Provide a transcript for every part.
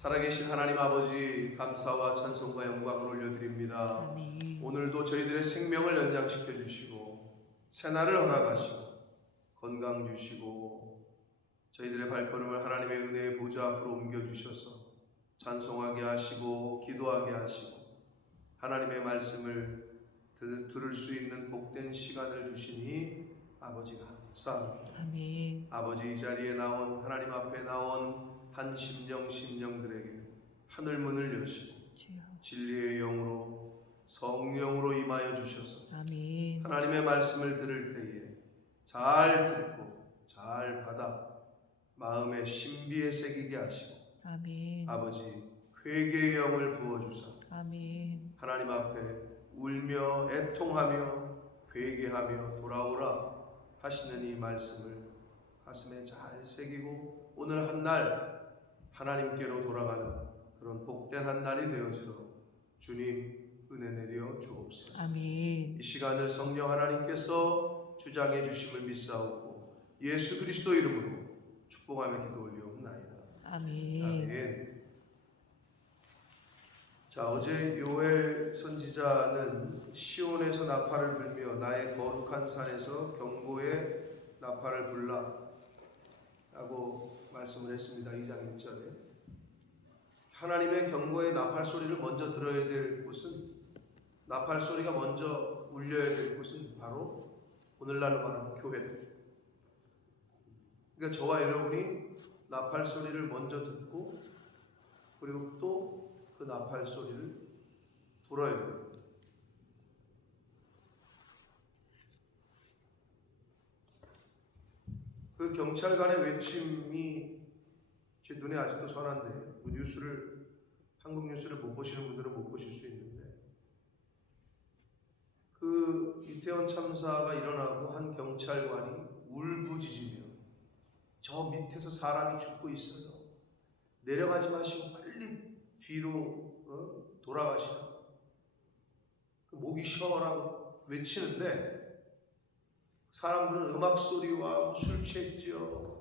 살아계신 하나님 아버지, 감사와 찬송과 영광을 올려드립니다. 아멘. 오늘도 저희들의 생명을 연장시켜 주시고 새날을 허락하시고 건강 주시고 저희들의 발걸음을 하나님의 은혜의 보좌 앞으로 옮겨주셔서 찬송하게 하시고 기도하게 하시고 하나님의 말씀을 들을 수 있는 복된 시간을 주시니 아버지 감사합니다. 아멘. 아버지, 이 자리에 나온 하나님 앞에 나온 한 심령들에게 하늘 문을 여시고 주여. 진리의 영으로 성령으로 임하여 주셔서 아멘. 하나님의 말씀을 들을 때에 잘 듣고 잘 받아 마음의 신비에 새기게 하시고 아멘. 아버지, 회개의 영을 부어주사 아멘. 하나님 앞에 울며 애통하며 회개하며 돌아오라 하시는 이 말씀을 가슴에 잘 새기고 오늘 한 날 하나님께로 돌아가는 그런 복된 한 날이 되어지도록 주님 은혜 내려 주옵소서. 아멘. 이 시간을 성령 하나님께서 주장해 주심을 믿사오고 예수 그리스도 이름으로 축복하며 기도 올리옵나이다. 아멘. 아멘. 자, 어제 요엘 선지자는 시온에서 나팔을 불며 나의 거룩한 산에서 경고의 나팔을 불라 라고 말씀을 했습니다. 2장 1절에 하나님의 경고의 나팔 소리를 먼저 들어야 될 곳은, 나팔 소리가 먼저 울려야 될 곳은 바로 오늘날로 말하면 교회입니다. 그러니까 저와 여러분이 나팔 소리를 먼저 듣고 그리고 또 그 나팔 소리를 들어야 됩니다. 그 경찰관의 외침이 제 눈에 아직도 선한데, 뉴스를, 한국 뉴스를 못 보시는 분들은 못 보실 수 있는데, 그 이태원 참사가 일어나고 한 경찰관이 울부짖으며 저 밑에서 사람이 죽고 있어요, 내려가지 마시고 빨리 뒤로 돌아가시라, 목이 쉬어라고 외치는데 사람들은 음악 소리와 술 취했지요.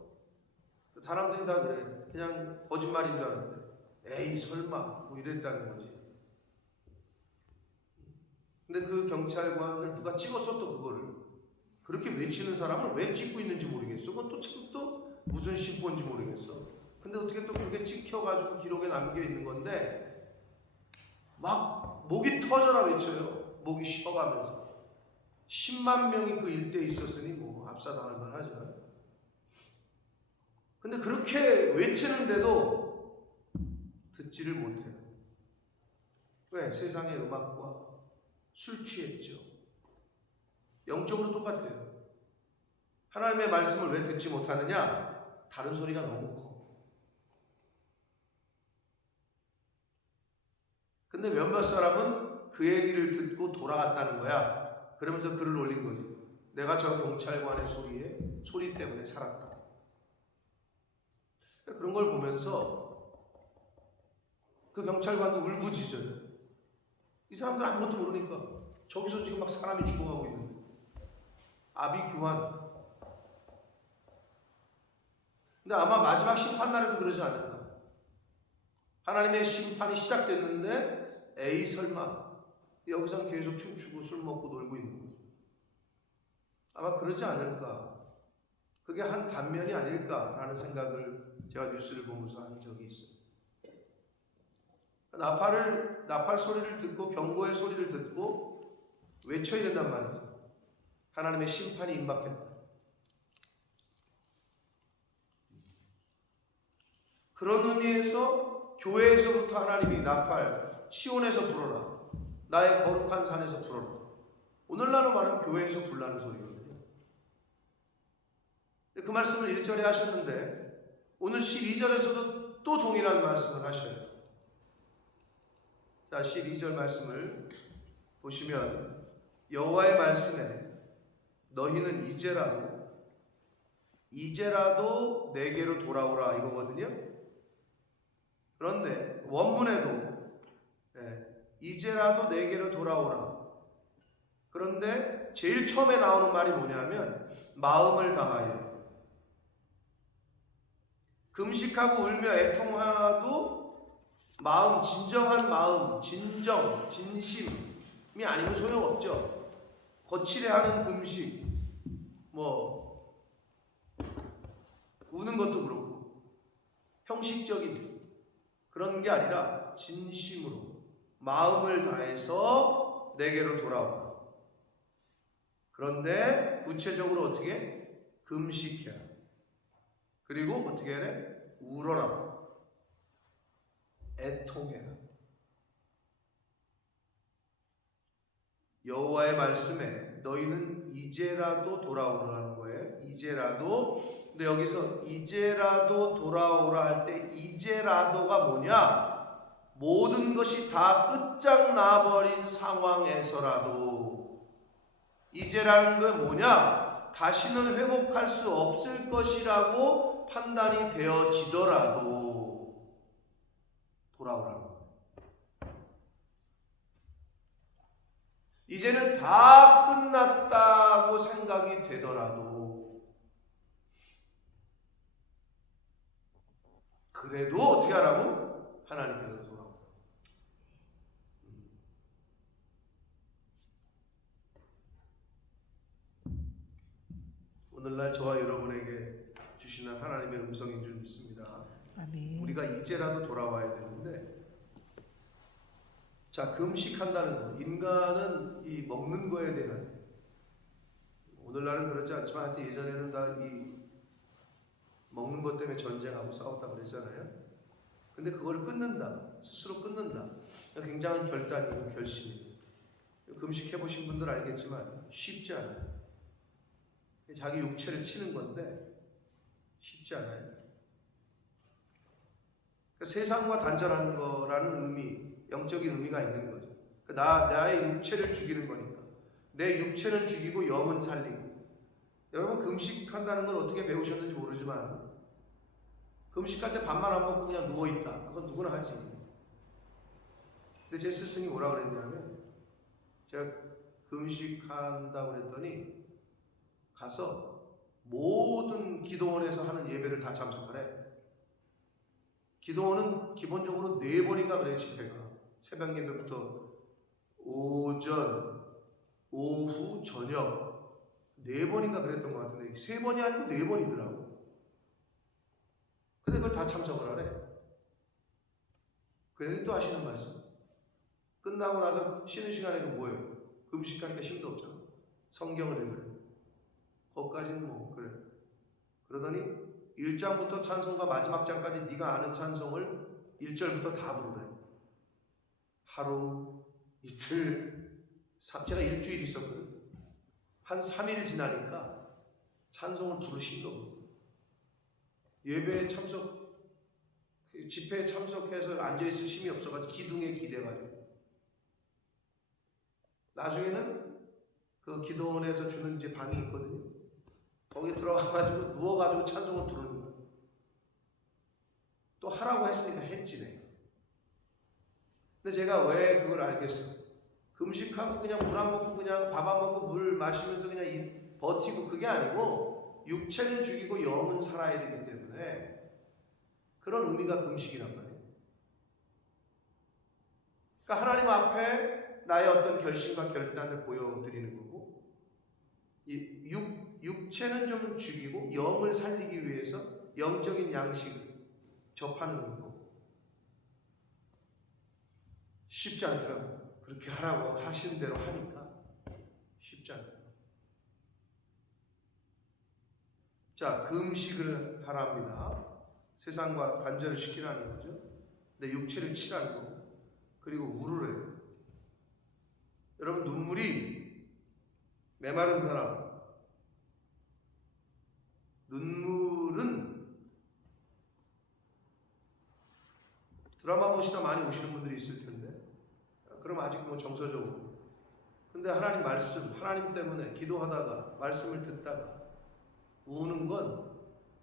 사람들이 다 그래. 그냥 거짓말인 줄 알았는데 에이 설마 뭐 이랬다는 거지. 근데 그 경찰관을 누가 찍었어. 또 그거를 그렇게 외치는 사람을 왜 찍고 있는지 모르겠어. 그건 또 참 또 무슨 심보인지 모르겠어. 근데 어떻게 또 그렇게 찍혀가지고 기록에 남겨 있는 건데 막 목이 터져라 외쳐요. 목이 쉬어가면서 10만 명이 그 일대에 있었으니 뭐 압사당할 만하지만, 근데 그렇게 외치는데도 듣지를 못해요. 왜? 세상의 음악과 술 취했죠. 영적으로 똑같아요. 하나님의 말씀을 왜 듣지 못하느냐? 다른 소리가 너무 커. 근데 몇몇 사람은 그 얘기를 듣고 돌아갔다는 거야. 그러면서 글을 올린 거지. 내가 저 경찰관의 소리 때문에 살았다. 그런 걸 보면서 그 경찰관도 울부짖어요. 이 사람들 아무것도 모르니까 저기서 지금 막 사람이 죽어가고 있는데 아비규환. 근데 아마 마지막 심판날에도 그러지 않을까. 하나님의 심판이 시작됐는데 에이 설마 여기서 계속 춤추고 술 먹고 놀고 있는 거죠. 아마 그러지 않을까. 그게 한 단면이 아닐까라는 생각을 제가 뉴스를 보면서 한 적이 있어요. 나팔 소리를 듣고 경고의 소리를 듣고 외쳐야 된단 말이죠. 하나님의 심판이 임박했다. 그런 의미에서 교회에서부터 하나님이 나팔 시온에서 불어라, 나의 거룩한 산에서 불어라. 오늘날로 말하면 교회에서 불라는 소리거든요. 그 말씀을 1절에 하셨는데 오늘 12절에서도 또 동일한 말씀을 하셔요. 자, 12절 말씀을 보시면 여호와의 말씀에 너희는 이제라도 내게로 돌아오라 이거거든요. 그런데 원문에도 이제라도 내게로 돌아오라. 그런데 제일 처음에 나오는 말이 뭐냐면 마음을 다하여 금식하고 울며 애통하도 마음, 진정한 마음, 진정, 진심이 아니면 소용없죠. 거칠해하는 금식, 뭐 우는 것도 그렇고 형식적인 그런 게 아니라 진심으로 마음을 다해서 내게로 돌아와. 그런데 구체적으로 어떻게? 금식해라. 그리고 어떻게 해? 울어라. 애통해라. 여호와의 말씀에 너희는 이제라도 돌아오라는 거예요. 이제라도. 근데 여기서 이제라도 돌아오라 할 때 이제라도가 뭐냐? 모든 것이 다 끝장나버린 상황에서라도. 이제라는 게 뭐냐? 다시는 회복할 수 없을 것이라고 판단이 되어지더라도 돌아오라는 거예요. 이제는 다 끝났다고 생각이 되더라도 그래도 어떻게 하라고? 하나님께로 돌아오라. 오늘날 저와 여러분에게 주시는 하나님의 음성인 줄 믿습니다. 아멘. 우리가 이제라도 돌아와야 되는데, 자, 금식한다는 거, 인간은 이 먹는 거에 대한, 오늘날은 그렇지 않지만 하여튼 예전에는 다 이 먹는 것 때문에 전쟁하고 싸웠다 그랬잖아요. 근데 그걸 끊는다, 스스로 끊는다, 굉장한 결단이고 결심이에요. 금식해 보신 분들 알겠지만 쉽지 않아요. 자기 육체를 치는 건데 쉽지 않아요. 그러니까 세상과 단절하는 거라는 의미, 영적인 의미가 있는 거죠. 그러니까 나의 육체를 죽이는 거니까. 내 육체는 죽이고 영은 살리고. 여러분 금식한다는 걸 어떻게 배우셨는지 모르지만 금식할 때 밥만 안 먹고 그냥 누워있다. 그건 누구나 하지. 근데 제 스승이 뭐라 그랬냐면, 제가 금식한다고 그랬더니 가서 모든 기도원에서 하는 예배를 다 참석하래. 기도원은 기본적으로 4번인가 그래, 집회가. 새벽 예배부터 오전, 오후, 저녁 4번인가 그랬던 것 같은데 3번이 아니고 4번이더라고. 근데 그걸 다 참석을 하래. 그랬더니 또 하시는 말씀. 끝나고 나서 쉬는 시간에도 뭐예요? 금식하니까 힘도 없잖아. 성경을 읽으래. 거기까지는 뭐 그래. 그러더니 1장부터 찬송가 마지막 장까지 네가 아는 찬송을 1절부터 다 부르래. 하루, 이틀, 제가 일주일 있었거든. 한 3일 지나니까 찬송을 부를 힘도 없고, 예배에 참석, 집회에 참석해서 앉아있을 힘이 없어가지고 기둥에 기대가지고, 나중에는 그 기도원에서 주는 이제 방이 있거든요. 거기 들어가가지고 누워가지고 찬송을 부르는 거예요. 또 하라고 했으니까 했지 내가. 근데 제가 왜 그걸 알겠어요? 금식하고 그냥 물 안 먹고 그냥 밥 안 먹고 물 마시면서 그냥 버티고 그게 아니고 육체는 죽이고 영은 살아야 되기 때문에 그런 의미가 금식이란 말이에요. 그러니까 하나님 앞에 나의 어떤 결심과 결단을 보여드리는 거고, 이 육체는 좀 죽이고 영을 살리기 위해서 영적인 양식을 접하는 거고. 쉽지 않더라고요. 그렇게 하라고 하시는 대로 하니까 쉽지 않더라고요. 자, 금식을 하랍니다. 세상과 단절을 시키라는 거죠. 내 육체를 치라는 거고, 그리고 울으래요. 여러분, 눈물이 메마른 사람, 눈물은 드라마 보시다 많이 오시는 분들이 있을 텐데, 그럼 아직 뭐 정서적으로. 근데 하나님 말씀, 하나님 때문에 기도하다가 말씀을 듣다가 우는 건,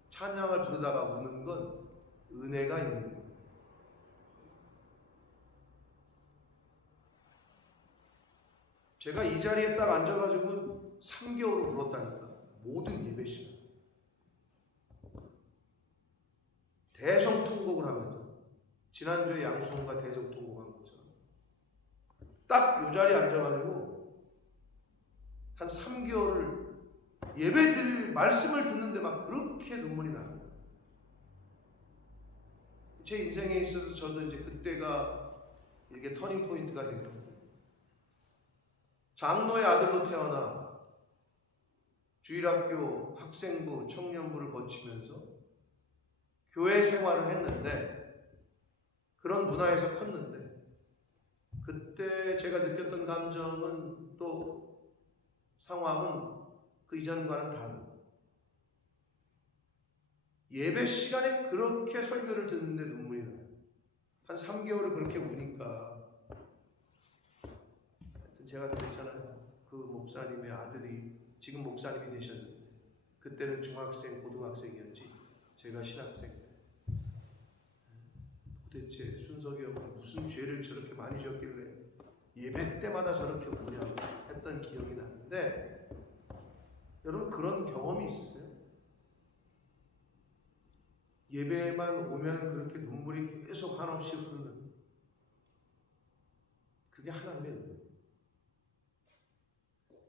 찬양을 부르다가 우는 건 은혜가 있는 거예요. 제가 이 자리에 딱 앉아가지고 3개월을 울었다니까. 모든 예배 시간. 대성통곡을 하면서 지난주에 양수홍과 대성통곡한 것처럼 딱 요 자리에 앉아가지고 한 3개월을 예배드릴 말씀을 듣는데 막 그렇게 눈물이 나요. 제 인생에 있어서 저도 이제 그때가 이게 터닝 포인트가 됐거든요. 장로의 아들로 태어나 주일학교 학생부, 청년부를 거치면서 교회 생활을 했는데 그런 문화에서 컸는데 그때 제가 느꼈던 감정은 또 상황은 그 이전과는 다른 예배 시간에 그렇게 설교를 듣는데 눈물이 나요. 한 3개월을 그렇게 우니까 하여튼 제가 그랬잖아요. 그 목사님의 아들이 지금 목사님이 되셨는데 그때는 중학생, 고등학생이었지. 제가 신학생 때 도대체 순석이 형은 무슨 죄를 저렇게 많이 졌길래 예배 때마다 저렇게 우냐고 했던 기억이 나는데 여러분 그런 경험이 있으세요? 예배만 오면 그렇게 눈물이 계속 한없이 흐르는 그게 하나님의 은혜.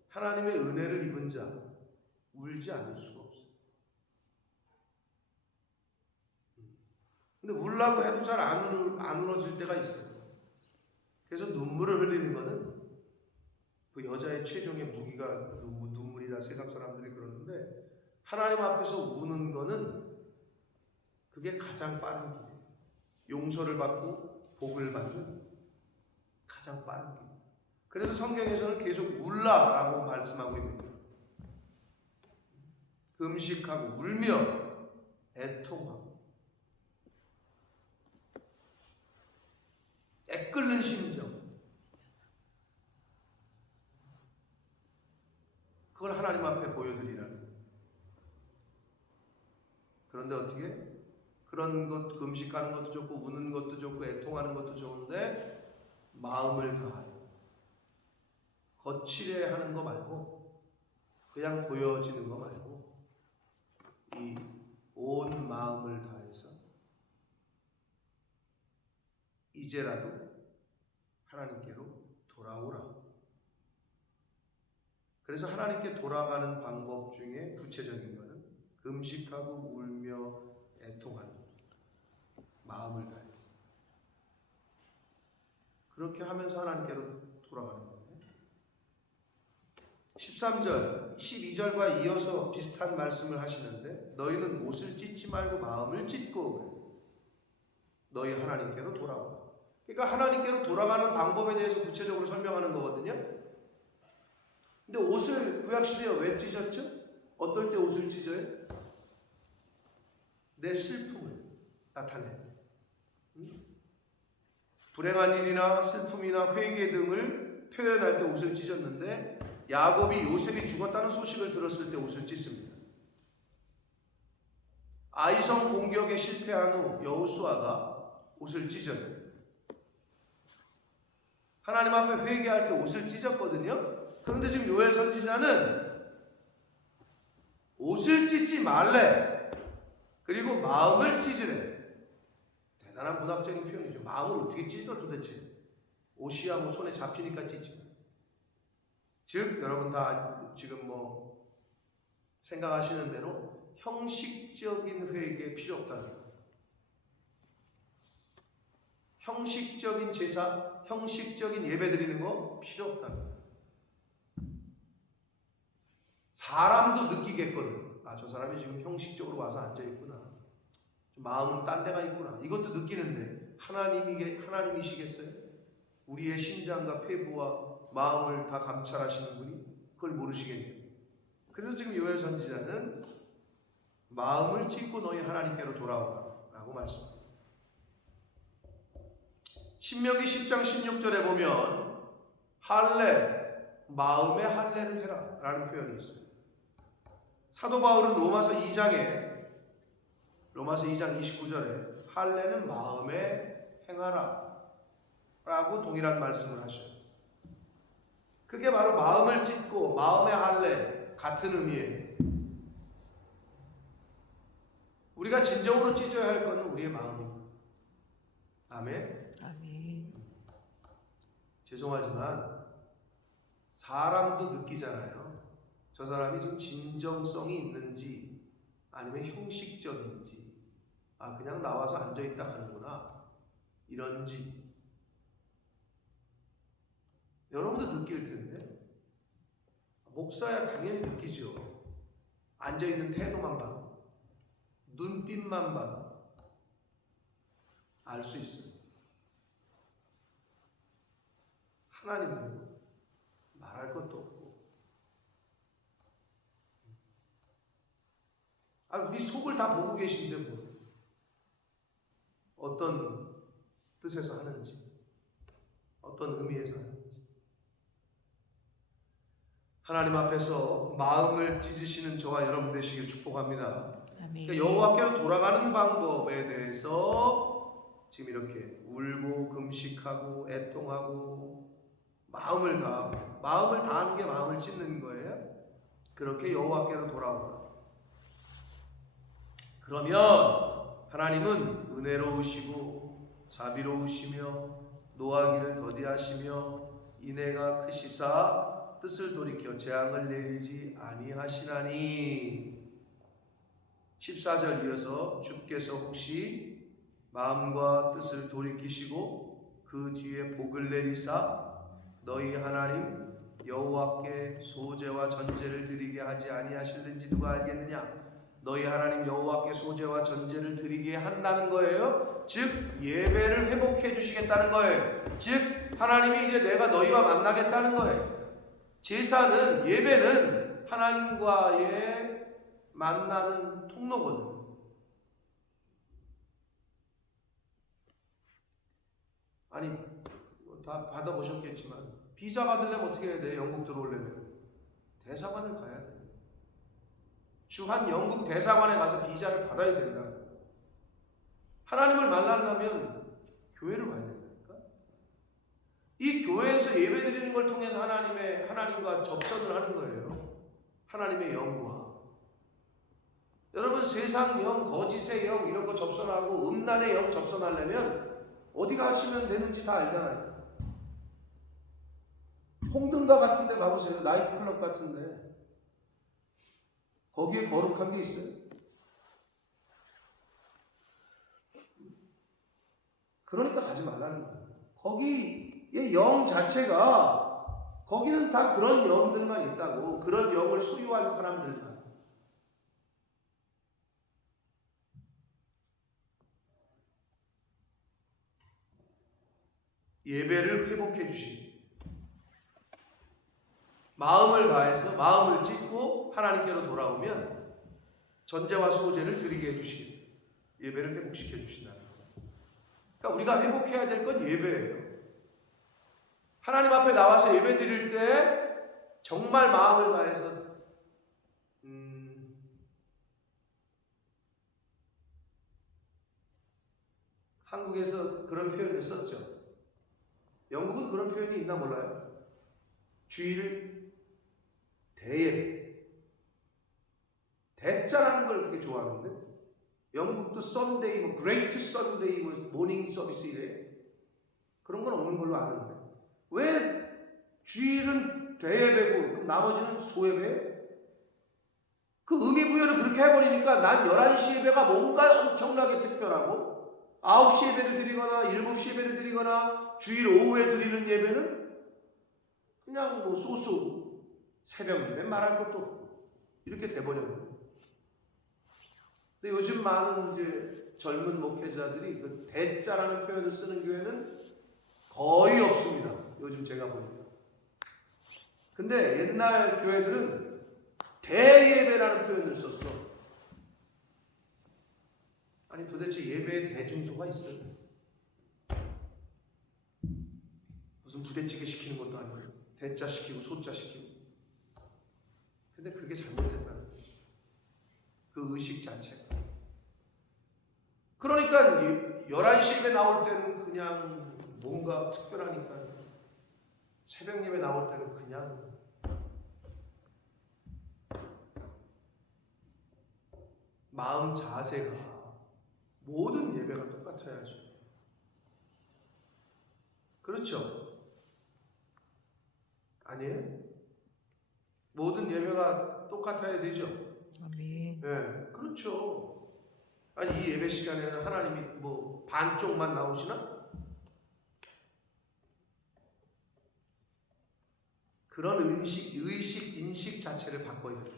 하나님의 은혜를 입은 자 울지 않을 수가 없어요. 근데 울라고 해도 잘 안 울어질 때가 있어요. 그래서 눈물을 흘리는 거는 그 여자의 최종의 무기가 눈물이다. 세상 사람들이 그러는데 하나님 앞에서 우는 거는 그게 가장 빠른 길이에요. 용서를 받고 복을 받는 가장 빠른 길. 그래서 성경에서는 계속 울라라고 말씀하고 있는 거예요. 금식하고 울며 애통하고 애끓는 심정, 그걸 하나님 앞에 보여드리라는 거예요. 그런데 어떻게? 그런 것, 금식하는 것도 좋고 우는 것도 좋고 애통하는 것도 좋은데 마음을 다하여 거칠게 하는 거 말고 그냥 보여지는 거 말고 이 온 마음을 다해서 이제라도 하나님께로 돌아오라. 그래서 하나님께 돌아가는 방법 중에 구체적인 것은 금식하고 울며 애통하는 마음을 다해서 그렇게 하면서 하나님께로 돌아가는 거예요. 13절, 12절과 이어서 비슷한 말씀을 하시는데 너희는 옷을 찢지 말고 마음을 찢고 너희 하나님께로 돌아오라. 그러니까 하나님께로 돌아가는 방법에 대해서 구체적으로 설명하는 거거든요. 근데 옷을 구약시대에 왜 찢었죠? 어떨 때 옷을 찢어요? 내 슬픔을 나타내. 불행한 일이나 슬픔이나 회개 등을 표현할 때 옷을 찢었는데 야곱이 요셉이 죽었다는 소식을 들었을 때 옷을 찢습니다. 아이성 공격에 실패한 후 여호수아가 옷을 찢어요. 하나님 앞에 회개할 때 옷을 찢었거든요. 그런데 지금 요엘 선지자는 옷을 찢지 말래. 그리고 마음을 찢으래. 대단한 문학적인 표현이죠. 마음을 어떻게 찢어 도대체? 옷이야 뭐 손에 잡히니까 찢지. 즉 여러분 다 지금 뭐 생각하시는 대로 형식적인 회개에 필요 없다는 거예요. 형식적인 제사, 형식적인 예배 드리는 거 필요 없다는 거예요. 사람도 느끼겠거든. 아, 저 사람이 지금 형식적으로 와서 앉아있구나. 마음은 딴 데가 있구나. 이것도 느끼는데 하나님이시겠어요? 우리의 심장과 폐부와 마음을 다 감찰하시는 분이 그걸 모르시겠네요. 그래서 지금 요엘 선지자는 마음을 찢고 너희 하나님께로 돌아오라 라고 말씀합니다. 신명기 10장 16절에 보면 할례, 마음의 할례를 해라 라는 표현이 있어요. 사도 바울은 로마서 2장 29절에 할례는 마음에 행하라 라고 동일한 말씀을 하셔요. 그게 바로 마음을 찢고 마음의 할례 같은 의미예요. 우리가 진정으로 찢어야 할 것은 우리의 마음입니다. 아멘. 아멘. 죄송하지만 사람도 느끼잖아요. 저 사람이 좀 진정성이 있는지 아니면 형식적인지, 그냥 나와서 앉아있다 가는구나 이런지 여러분도 느낄 텐데, 목사야 당연히 느끼죠. 앉아있는 태도만 봐도, 눈빛만 봐도 알 수 있어요. 하나님은 말할 것도 없고, 우리 속을 다 보고 계신데 뭐 어떤 뜻에서 하는지, 어떤 의미에서 하는지. 하나님 앞에서 마음을 찢으시는 저와 여러분 되시길 축복합니다. 아멘. 그러니까 여호와께로 돌아가는 방법에 대해서 지금 이렇게 울고 금식하고 애통하고 마음을 다하는 게 마음을 찢는 거예요. 그렇게 여호와께로 돌아오라. 그러면 하나님은 은혜로우시고 자비로우시며 노하기를 더디하시며 인애가 크시사 뜻을 돌이켜 재앙을 내리지 아니하시나니. 14절 이어서 주께서 혹시 마음과 뜻을 돌이키시고 그 뒤에 복을 내리사 너희 하나님 여호와께 소제와 전제를 드리게 하지 아니하실는지 누가 알겠느냐? 너희 하나님 여호와께 소제와 전제를 드리게 한다는 거예요. 즉 예배를 회복해 주시겠다는 거예요. 즉 하나님이 이제 내가 너희와 만나겠다는 거예요. 제사는, 예배는 하나님과의 만나는 통로거든요. 아니 다 받아보셨겠지만 비자 받으려면 어떻게 해야 돼? 영국 들어오려면 대사관을 가야 돼. 주한 영국 대사관에 가서 비자를 받아야 된다. 하나님을 만나려면 교회를 와야 된다니까. 이 교회에서 예배드리는 걸 통해서 하나님과 접선을 하는 거예요. 하나님의 영과. 여러분 세상 영, 거짓의 영 이런 거 접선하고 음란의 영 접선하려면 어디 가시면 되는지 다 알잖아요. 홍등가 같은 데 가보세요. 나이트클럽 같은 데. 거기에 거룩한 게 있어요? 그러니까 가지 말라는 거예요. 거기의 영 자체가, 거기는 다 그런 영들만 있다고. 그런 영을 소유한 사람들만. 예배를 회복해 주시고 마음을 다해서 마음을 찢고 하나님께로 돌아오면 전제와 소제를 드리게 해주시고 예배를 회복시켜 주신다는 거예요. 그러니까 우리가 회복해야 될 건 예배예요. 하나님 앞에 나와서 예배 드릴 때 정말 마음을 다해서 한국에서 그런 표현을 썼죠. 영국은 그런 표현이 있나 몰라요. 주일 대예배. 대자라는 걸 되게 좋아하는데 영국도 썬데이, 그레이트 썬데이, 모닝 서비스 이래. 그런 건 없는 걸로 아는데 왜 주일은 대예배고 그럼 나머지는 소예배? 그 의미 부여를 그렇게 해버리니까 난 11시 예배가 뭔가 엄청나게 특별하고 9시 예배를 드리거나 7시 예배를 드리거나 주일 오후에 드리는 예배는 그냥 소수 새벽 예배 말할 것도 없고 이렇게 돼버렸는데, 근데 요즘 많은 이제 젊은 목회자들이 그 대자라는 표현을 쓰는 교회는 거의 없습니다. 요즘 제가 보니까. 근데 옛날 교회들은 대예배라는 표현을 썼어. 아니 도대체 예배에 대중소가 있어요? 무슨 부대찌개 시키는 것도 아니고 대자 시키고 소자 시키고. 근데 그게 잘못됐다는 거예요. 그 의식 자체가. 그러니까 11시 예배 나올 때는 그냥 뭔가 특별하니까 새벽 예배 나올 때는 그냥 마음 자세가 모든 예배가 똑같아야죠. 그렇죠? 아니에요? 모든 예배가 똑같아야 되죠? 아멘. 네, 그렇죠. 아니 이 예배 시간에는 하나님이 뭐 반쪽만 나오시나? 그런 인식 자체를 바꿔야 돼요.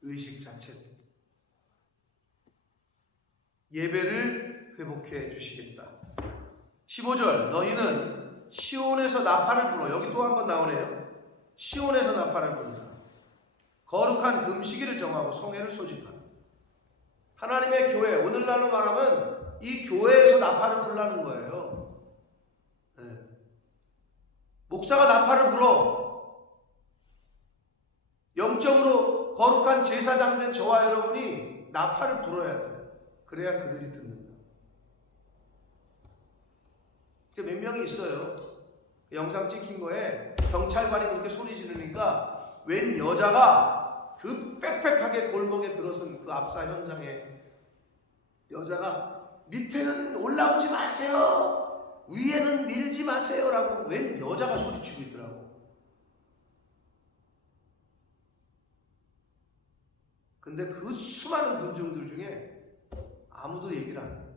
의식 자체. 예배를 회복해 주시겠다. 15절 너희는 시온에서 나팔을 불어. 여기 또 한 번 나오네요. 시온에서 나팔을 불라. 거룩한 금식일을 정하고 성회를 소집하라. 하나님의 교회, 오늘날로 말하면 이 교회에서 나팔을 불라는 거예요. 네. 목사가 나팔을 불어. 영적으로 거룩한 제사장 된 저와 여러분이 나팔을 불어야 돼요. 그래야 그들이 듣는다. 몇 명이 있어요. 영상 찍힌 거에 경찰관이 그렇게 소리 지르니까 웬 여자가 그 빽빽하게 골목에 들어선 그 압사 현장에 여자가 밑에는 올라오지 마세요. 위에는 밀지 마세요라고 웬 여자가 소리치고 있더라고. 근데 그 수많은 군중들 중에 아무도 얘기를 안 해요.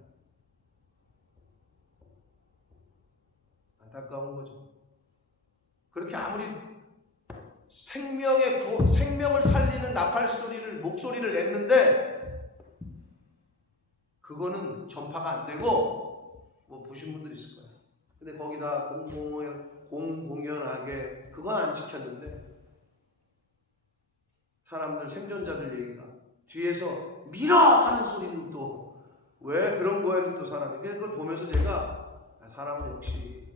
안타까운 거죠. 그렇게 아무리 생명을 살리는 나팔 소리를 목소리를 냈는데 그거는 전파가 안 되고 뭐 보신 분들 있을 거예요. 근데 거기다 공공연하게 그건 안 지켰는데 사람들 생존자들 얘기가 뒤에서 밀어 하는 소리는 또 왜 그런 거에는 또 사람이 그걸 보면서 제가 사람은 역시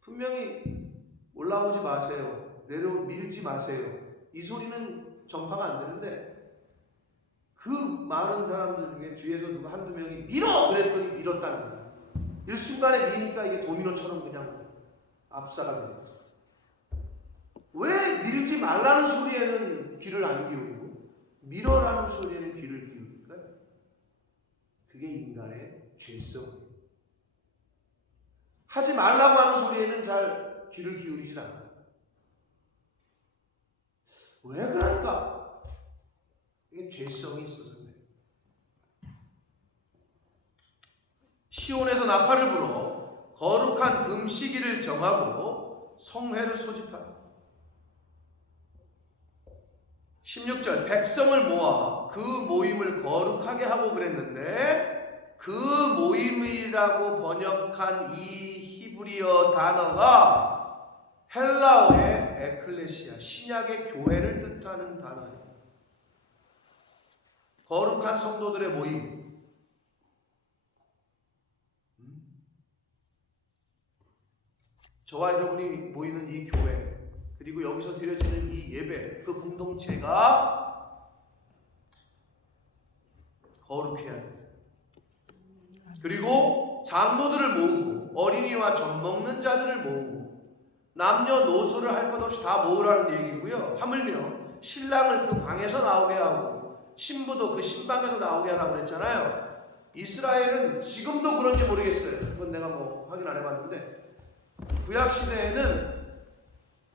분명히 올라오지 마세요. 밀지 마세요. 이 소리는 전파가 안 되는데 그 많은 사람들 중에 뒤에서 누가 한두 명이 밀어! 그랬더니 밀었다는 거예요. 이 순간에 미니까 이게 도미노처럼 그냥 압사가 되는 거예요. 왜 밀지 말라는 소리에는 귀를 안 기울이고 밀어라는 소리에는 귀를 기울일까요? 그게 인간의 죄성이에요. 하지 말라고 하는 소리에는 잘 귀를 기울이질 않아요. 왜 그럴까? 이게 죄성이 있어서 그래요. 시온에서 나팔을 불어 거룩한 금식일을 정하고 성회를 소집하라. 16절 백성을 모아 그 모임을 거룩하게 하고 그랬는데 그 모임이라고 번역한 이 히브리어 단어가 헬라어의 에클레시아, 신약의 교회를 뜻하는 단어예요. 거룩한 성도들의 모임. 저와 여러분이 모이는 이 교회, 그리고 여기서 드려지는 이 예배, 그 공동체가 거룩해야 돼요. 그리고 장로들을 모으고 어린이와 젖 먹는 자들을 모으고 남녀노소를 할 것 없이 다 모으라는 얘기고요. 하물며 신랑을 그 방에서 나오게 하고 신부도 그 신방에서 나오게 하라고 그랬잖아요. 이스라엘은 지금도 그런지 모르겠어요. 그건 내가 뭐 확인 안 해봤는데 구약시대에는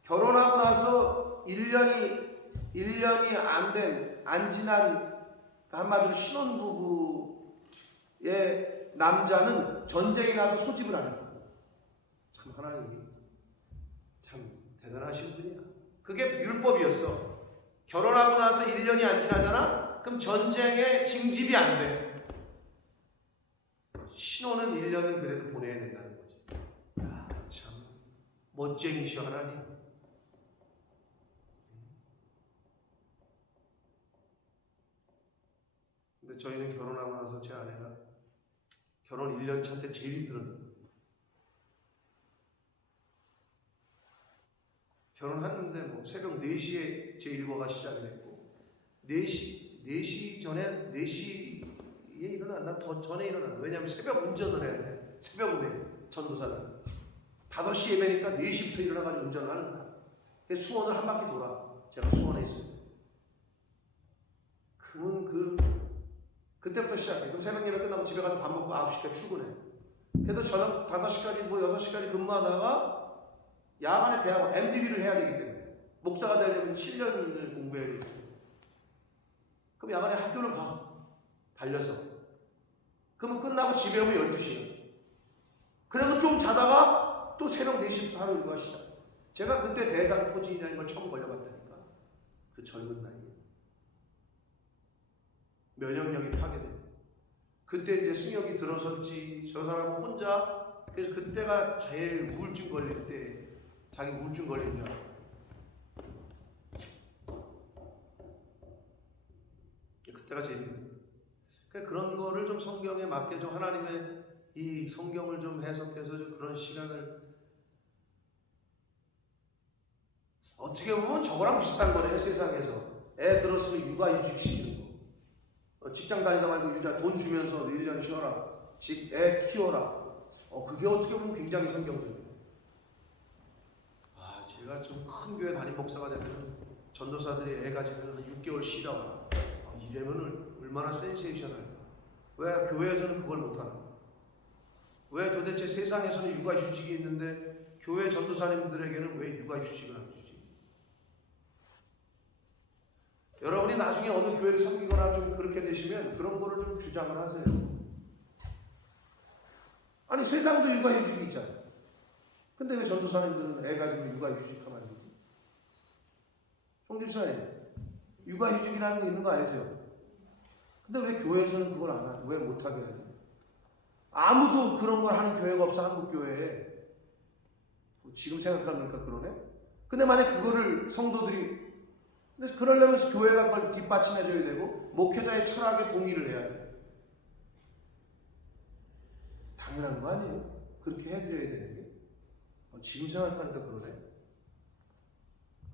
결혼하고 나서 1년이 안 지난 한마디로 신혼부부의 남자는 전쟁이 나도 소집을 안 했다. 참 하나님이 참 대단하신 분이야. 그게 율법이었어. 결혼하고 나서 1년이 안 지나잖아? 그럼 전쟁에 징집이 안 돼. 신혼은 1년은 그래도 보내야 된다는 거지. 야, 참 멋쟁이셔 하나님. 근데 저희는 결혼하고 나서 제 아내가 결혼 1년 차 때 제일 힘들었는데 결혼했는데 뭐 새벽 4시에 제 일과가 시작이 됐고 4시 전에 4시에 일어나. 나 더 전에 일어나. 왜냐면 새벽 운전을 해야 돼. 새벽 운행 전도사는 5시 예배니까 4시부터 일어나가지고 운전을 하는 거야. 그래서 수원을 한 바퀴 돌아. 제가 수원에 있어요. 그러면 그때부터 시작해. 그럼 새벽 예배 끝나고 집에 가서 밥 먹고 9시까지 출근해. 그래도 저녁 5시까지 뭐 6시까지 근무하다가 야간에 대학원 MDB를 해야 되기 때문에 목사가 되려면 7년을 공부해야 되기 때문에 그럼 야간에 학교를 가. 달려서. 그러면 끝나고 집에 오면 12시간. 그리고 좀 자다가 또 새벽 4시부터 하루 일과 시작. 제가 그때 대상포진이라는 걸 처음 걸려봤다니까. 그 젊은 나이에. 면역력이 파괴돼. 그때 이제 승역이 들어섰지. 저 사람은 혼자. 그래서 그때가 제일 우울증 걸릴 때 자기 우울증 걸린 줄 알아요. 그때가 제일 힘들어요. 그러니까 그런 거를 좀 성경에 맞게 좀 하나님의 이 성경을 좀 해석해서 좀 그런 시간을 어떻게 보면 저거랑 비슷한 거네요. 세상에서 애 들었으면 육아휴직 시키는 거. 직장 다니다 말고 유자 돈 주면서 1년 쉬어라. 애 키워라. 그게 어떻게 보면 굉장히 성경적이에요. 제가 좀 큰 교회 담임 목사가 되면 전도사들이 애 가지면 한 6개월 쉬다 와. 이러면 얼마나 센세이션할까. 왜 교회에서는 그걸 못하나? 왜 도대체 세상에서는 육아휴직이 있는데 교회 전도사님들에게는 왜 육아휴직을 안 주지? 여러분이 나중에 어느 교회를 섬기거나 좀 그렇게 되시면 그런 거를 좀 주장을 하세요. 아니 세상도 육아휴직이 있잖아요. 근데 왜 전도사님들은 애 가지고 육아휴직하면 안 되지? 홍집사님, 육아휴직이라는 거 있는 거 알죠? 근데 왜 교회에서는 그걸 안 하지? 왜 못하게 하지? 아무도 그런 걸 하는 교회가 없어, 한국 교회에. 지금 생각하니까 그러네? 근데 만약 그거를 성도들이, 근데 그러려면 교회가 그걸 뒷받침해줘야 되고, 목회자의 철학에 동의를 해야 돼. 당연한 거 아니에요? 그렇게 해드려야 되는 게. 지금 생각하니까 그러네?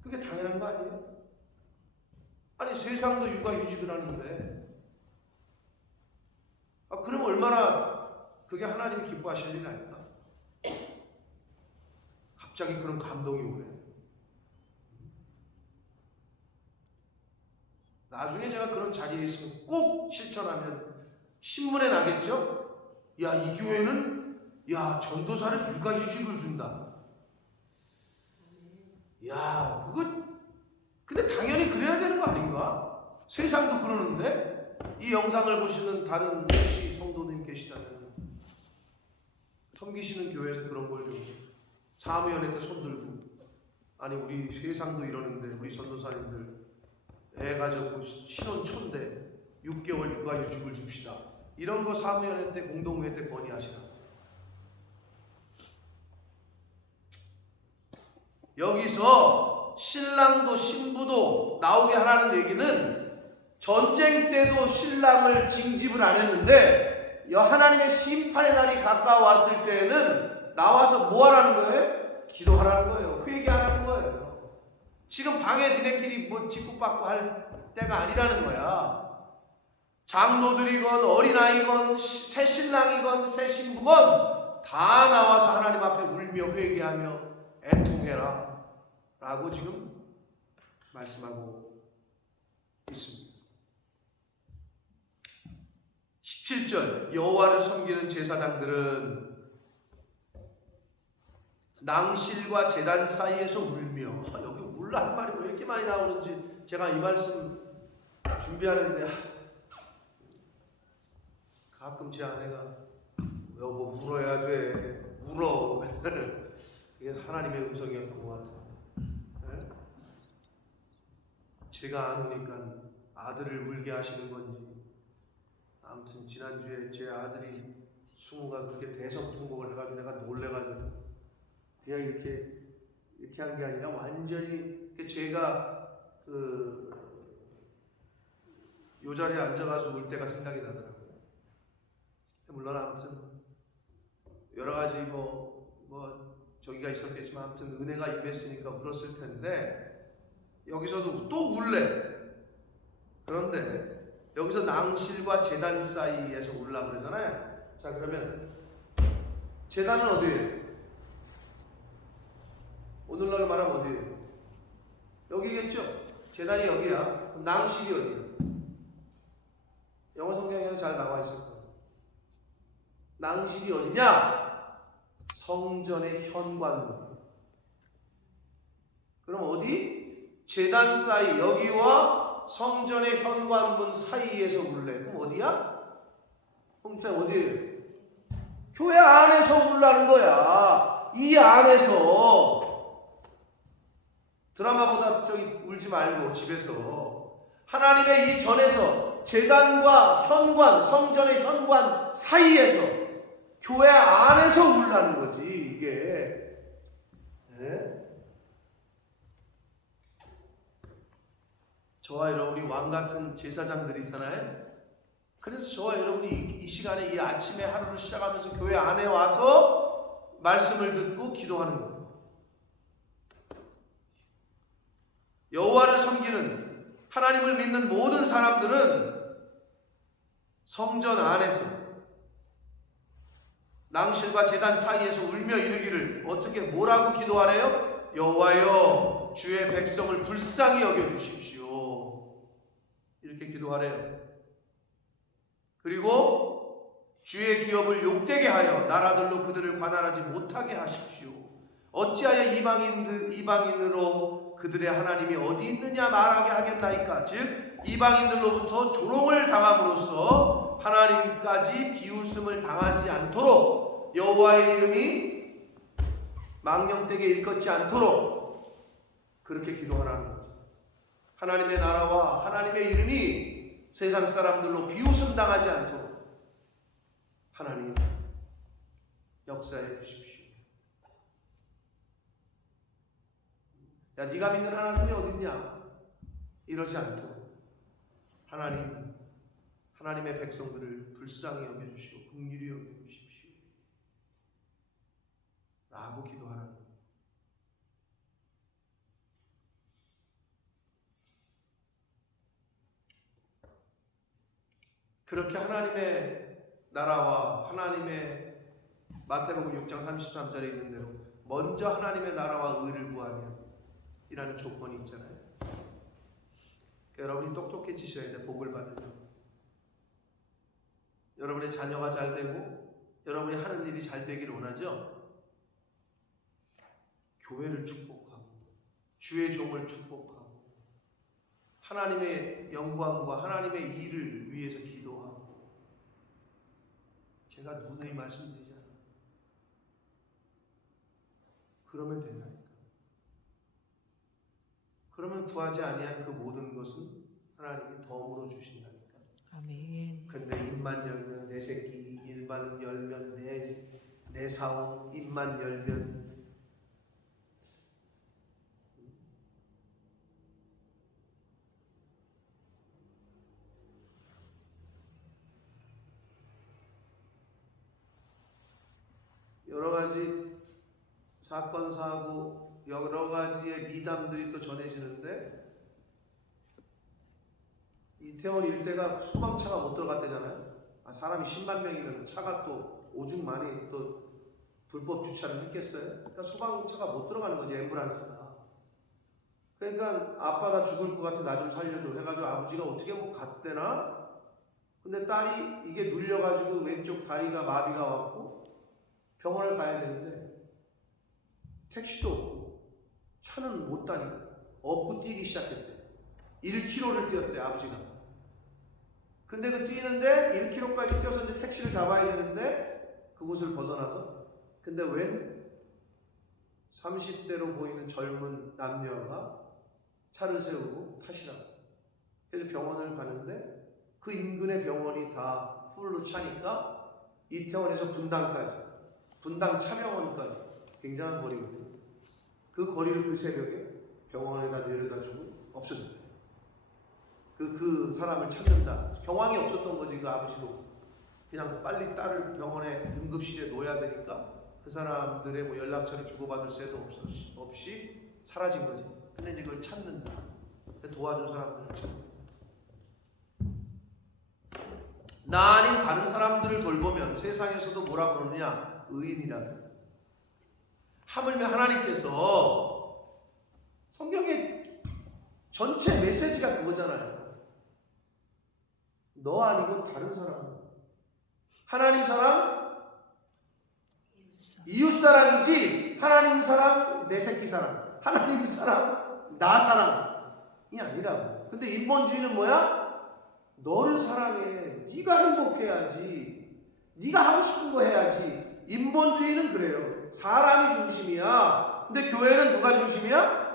그게 당연한 거 아니에요? 아니, 세상도 육아휴직을 하는데, 그럼 얼마나 그게 하나님이 기뻐하시는 일 아닐까? 갑자기 그런 감동이 오네. 나중에 제가 그런 자리에 있으면 꼭 실천하면 신문에 나겠죠? 야, 이 교회는 전도사를 육아휴직을 준다. 야, 근데 당연히 그래야 되는 거 아닌가? 세상도 그러는데 이 영상을 보시는 다른 혹시 성도님 계시다면 섬기시는 교회에서 그런 걸 좀 사무연회 때 손들고, 아니 우리 세상도 이러는데 우리 전도사님들 애 가지고 신혼 초인데 6개월 육아휴직을 줍시다. 이런 거 사무연회 때 공동회 때 건의하시라. 여기서 신랑도 신부도 나오게 하라는 얘기는 전쟁 때도 신랑을 징집을 안 했는데 하나님의 심판의 날이 가까워왔을 때에는 나와서 뭐 하라는 거예요? 기도하라는 거예요. 회개하라는 거예요. 지금 방에 니네끼리 뭐 직분받고 할 때가 아니라는 거야. 장로들이건 어린아이건 새 신랑이건 새 신부건 다 나와서 하나님 앞에 울며 회개하며 애통해라 라고 지금 말씀하고 있습니다. 17절 여호와를 섬기는 제사장들은 낭실과 제단 사이에서 울며, 여기 울라는 말이 왜 이렇게 많이 나오는지 제가 이 말씀 준비하는데 가끔 제 아내가 여보 울어야 돼, 울어. 그게 하나님의 음성이었던 것 같아요. 네? 제가 안 우니까 아들을 울게 하시는 건지, 아무튼 지난주에 제 아들이 승우가 그렇게 대성통곡을 해가지고 내가 놀래가지고 그냥 이렇게 한 게 아니라 완전히 제가 요 자리에 앉아가지고 울 때가 생각이 나더라고요. 물론 아무튼 여러 가지 저기가 있었겠지만 아무튼 은혜가 임했으니까 울었을 텐데 여기서도 또 울래. 그런데 여기서 낭실과 제단 사이에서 울라 그러잖아요. 자, 그러면 제단은 어디예요? 오늘날 말하면 어디예요? 여기겠죠? 제단이 여기야. 그럼 낭실이 어디예요? 영어 성경에는 잘 나와 있을 거예요. 낭실이 어디냐? 성전의 현관문. 그럼 어디? 제단 사이, 여기와 성전의 현관문 사이에서 울래. 그럼 어디야? 그럼 어디예요? 교회 안에서 울라는 거야. 이 안에서. 드라마보다 울지 말고 집에서 하나님의 이 전에서 제단과 현관, 성전의 현관 사이에서 교회 안에서 울라는 거지 이게. 네? 저와 여러분이 왕 같은 제사장들이잖아요. 그래서 저와 여러분이 이 시간에 이 아침에 하루를 시작하면서 교회 안에 와서 말씀을 듣고 기도하는 거예요. 여호와를 섬기는 하나님을 믿는 모든 사람들은 성전 안에서 낭실과 제단 사이에서 울며 이르기를 어떻게 뭐라고 기도하래요? 여호와여 주의 백성을 불쌍히 여겨주십시오. 이렇게 기도하래요. 그리고 주의 기업을 욕되게 하여 나라들로 그들을 관할하지 못하게 하십시오. 어찌하여 이방인으로 그들의 하나님이 어디 있느냐 말하게 하겠나이까. 즉 이방인들로부터 조롱을 당함으로써 하나님까지 비웃음을 당하지 않도록 여호와의 이름이 망령되게 일컫지 않도록 그렇게 기도하라는 거죠. 하나님의 나라와 하나님의 이름이 세상 사람들로 비웃음 당하지 않도록 하나님 역사해 주십시오. 야, 네가 믿는 하나님이 어딨냐? 이러지 않도록 하나님의 백성들을 불쌍히 여겨주시고 긍휼히 여겨주십시오 라고 기도하라는 거예요. 그렇게 하나님의 나라와 하나님의 마태복음 6장 33절에 있는 대로 먼저 하나님의 나라와 의를 구하면 이라는 조건이 있잖아요. 그러니까 여러분이 똑똑해지셔야 돼. 복을 받으면 여러분의 자녀가 잘 되고 여러분이 하는 일이 잘 되기를 원하죠. 교회를 축복하고 주의 종을 축복하고 하나님의 영광과 하나님의 일을 위해서 기도하고. 제가 누누이 말씀드리잖아요. 그러면 된다니까. 그러면 구하지 아니한 그 모든 것은 하나님이 덤으로 주신다니까. 아멘. 근데 입만 열면 내 새끼, 일만 열면 내 사업, 입만 열면 여러 가지 사건 사고 여러 가지의 미담들이 또 전해지는데 이태원 일대가 소방차가 못 들어갔대잖아요. 사람이 10만 명이면 차가 또 오죽 많이 또 불법 주차를 했겠어요? 그러니까 소방차가 못 들어가는 거지, 앰뷸런스가. 그러니까 아빠가 죽을 것 같아, 나 좀 살려줘 해가지고 아버지가 어떻게 뭐 갔대나? 근데 딸이 이게 눌려가지고 왼쪽 다리가 마비가 왔고 병원을 가야 되는데 택시도 없고 차는 못 다니고 업고 뛰기 시작했대. 1km를 뛰었대, 아버지가. 근데 그 뛰는데 1km까지 뛰어서 이제 택시를 잡아야 되는데 그곳을 벗어나서, 근데 웬 30대로 보이는 젊은 남녀가 차를 세우고 타시라고. 그래서 병원을 가는데 그 인근의 병원이 다 풀로 차니까 이태원에서 분당 차병원까지 굉장한 거리거든요. 그 거리를 그 새벽에 병원에다 내려다 주고 없어졌대요. 그 사람을 찾는다. 경황이 없었던 거지. 그 아버지도 그냥 빨리 딸을 병원에 응급실에 놓아야 되니까 그 사람들의 뭐 연락처를 주고받을 새도 없이 사라진 거지. 근데 이제 그걸 찾는다. 도와준 사람들을 찾는다. 나 아닌 다른 사람들을 돌보면 세상에서도 뭐라 그러느냐? 의인이라고. 하물며 하나님께서 성경의 전체 메시지가 그거잖아요. 너 아니고 다른 사람. 하나님 사랑, 이웃 사랑이지 하나님 사랑, 내 새끼 사랑, 하나님 사랑, 나 사랑이 아니라고. 근데 인본주의는 뭐야? 너를 사랑해. 네가 행복해야지. 네가 하고 싶은 거 해야지. 인본주의는 그래요. 사람이 중심이야. 근데 교회는 누가 중심이야?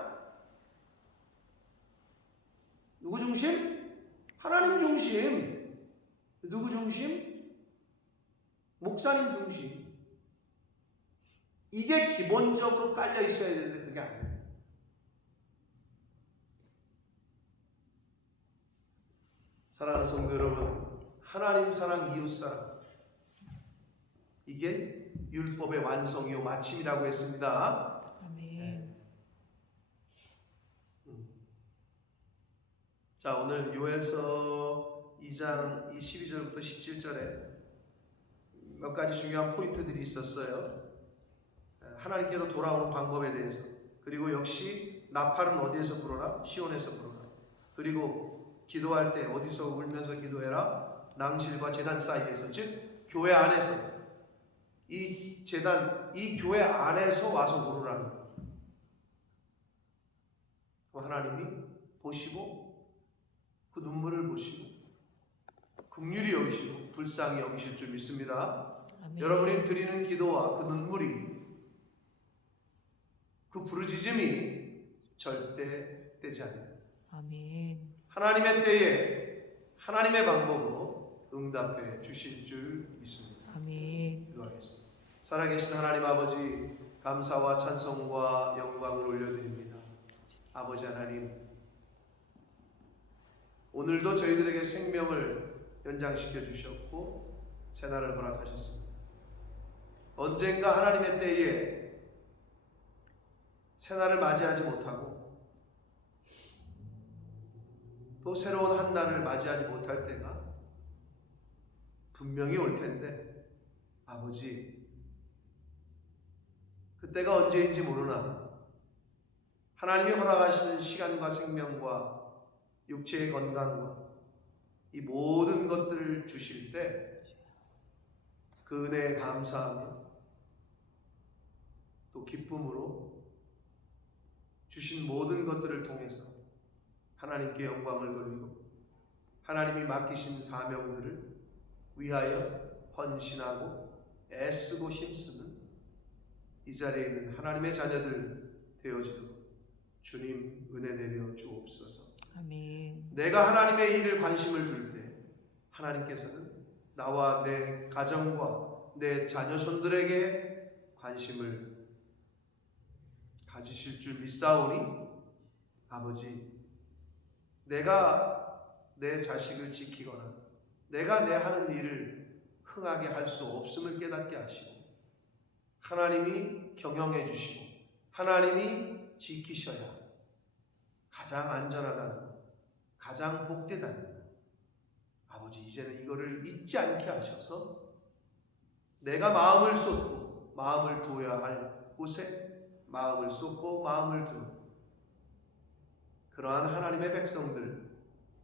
누구 중심? 하나님 중심. 누구 중심? 목사님 중심. 이게 기본적으로 깔려 있어야 되는데 그게 아니에요. 사랑하는 성도 여러분, 하나님 사랑, 이웃 사랑, 이게 율법의 완성이요 마침이라고 했습니다. 아멘. 자, 오늘 요엘서 2장 12절부터 17절에 몇 가지 중요한 포인트들이 있었어요. 하나님께로 돌아오는 방법에 대해서, 그리고 역시 나팔은 어디에서 불어라? 시온에서 불어라. 그리고 기도할 때 어디서 울면서 기도해라? 낭실과 제단 사이에서, 즉 교회 안에서, 이 제단, 이 교회 안에서 와서 울으라는 거예요. 하나님이 보시고 그 눈물을 보시고 긍휼히 여기시고 불쌍히 여기실 줄 믿습니다. 아멘. 여러분이 드리는 기도와 그 눈물이, 그 부르짖음이 절대 떼지 않아요. 아멘. 하나님의 때에 하나님의 방법으로 응답해 주실 줄 믿습니다. 아멘. 기도하겠습니다. 살아계신 하나님 아버지, 감사와 찬송과 영광을 올려드립니다. 아버지 하나님, 오늘도 저희들에게 생명을 연장시켜 주셨고 새날을 허락하셨습니다. 언젠가 하나님의 때에 새날을 맞이하지 못하고 또 새로운 한 날을 맞이하지 못할 때가 분명히 올 텐데, 아버지, 그때가 언제인지 모르나 하나님이 허락하시는 시간과 생명과 육체의 건강과 이 모든 것들을 주실 때 그 은혜에 감사하며 또 기쁨으로 주신 모든 것들을 통해서 하나님께 영광을 돌리고 하나님이 맡기신 사명들을 위하여 헌신하고 애쓰고 힘쓰는 이 자리에 있는 하나님의 자녀들 되어지도록 주님 은혜 내려 주옵소서. 아멘. 내가 하나님의 일을 관심을 둘 때 하나님께서는 나와 내 가정과 내 자녀손들에게 관심을 가지실 줄 믿사오니, 아버지, 내가 내 자식을 지키거나 내가 내 하는 일을 흥하게 할 수 없음을 깨닫게 하시고 하나님이 경영해 주시고 하나님이 지키셔야 가장 안전하다는 것, 가장 복되다는 것, 아버지, 이제는 이거를 잊지 않게 하셔서 내가 마음을 쏟고 마음을 두어야 할 곳에 마음을 쏟고 마음을 두는 그러한 하나님의 백성들,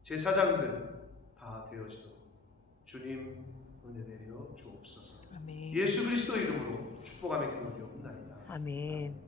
제사장들 다 되어지도록 주님 은혜 내려 주옵소서. 아멘. 예수 그리스도 이름으로 축복하며 기도드리옵나이다. 아멘.